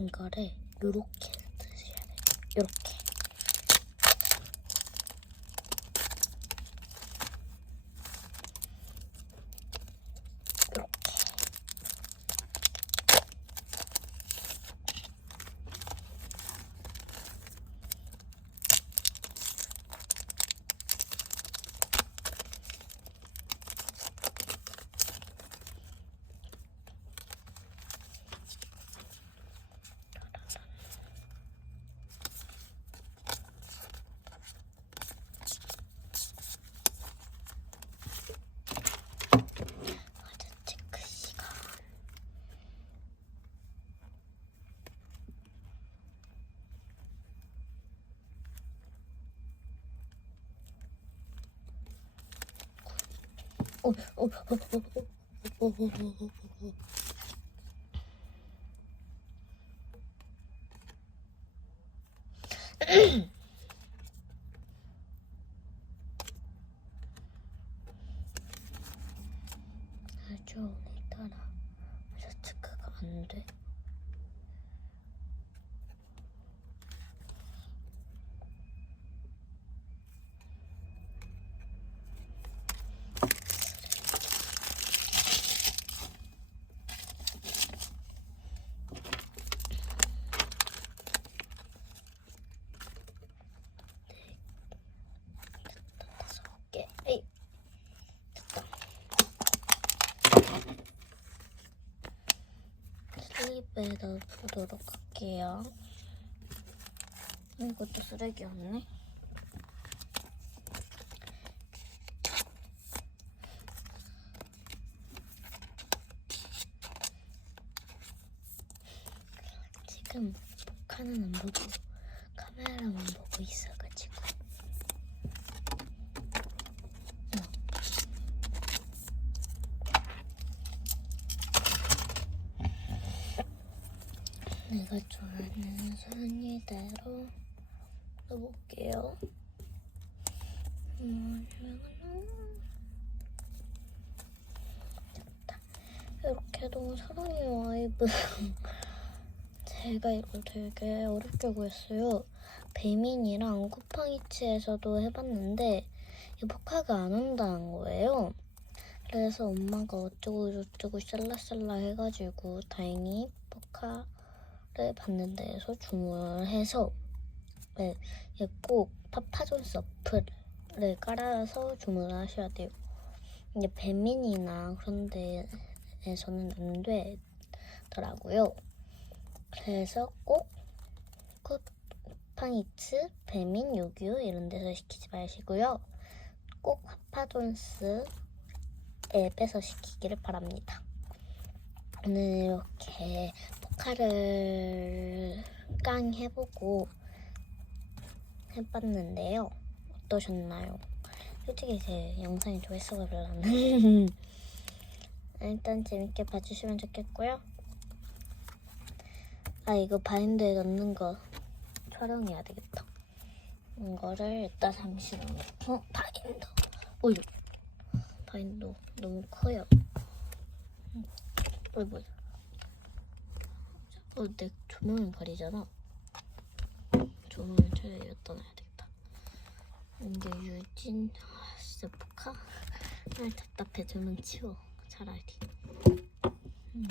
이거를 요렇게 드셔야 돼요. 요렇게. 아주 오늘따라 체크가 안 돼. 슬립에 넣어보도록 할게요. 이것도 쓰레기였네. 지금 복화는 안 보고 카메라만 보고 있어가지고. 내가 좋아하는 순위대로 넣어볼게요. 음. 이렇게도 사랑해요 아이브. 제가 이걸 되게 어렵게 구했어요. 배민이랑 쿠팡이츠에서도 해봤는데 이 포카가 안 온다는 거예요. 그래서 엄마가 어쩌고 저쩌고 샬라샬라 해가지고 다행히 포카 를 받는 데에서 주문을 해서 네, 이꼭 파파존스 어플을 깔아서 주문을 하셔야 돼요. 이게 배민이나 그런 데에서는 안 되더라고요. 그래서 꼭 쿠팡이츠, 배민, 요규 이런 데서 시키지 마시고요. 꼭 파파존스 앱에서 시키기를 바랍니다. 오늘 이렇게 포카를 깡 해보고 해봤는데요. 어떠셨나요? 솔직히 제 영상이 조회수가 별로 안. 일단 재밌게 봐주시면 좋겠고요. 아 이거 바인드에 넣는 거 촬영해야 되겠다. 이거를 이따 잠시만. 어 바인드. 어이 바인드 너무 커요. 어이 뭐야? 어 내 조명을 가리잖아. 조명을 최대 여기다 놔야 되겠다. 이게 유진 아 진짜 포카? 아 답답해 조명 치워 차라리. 음.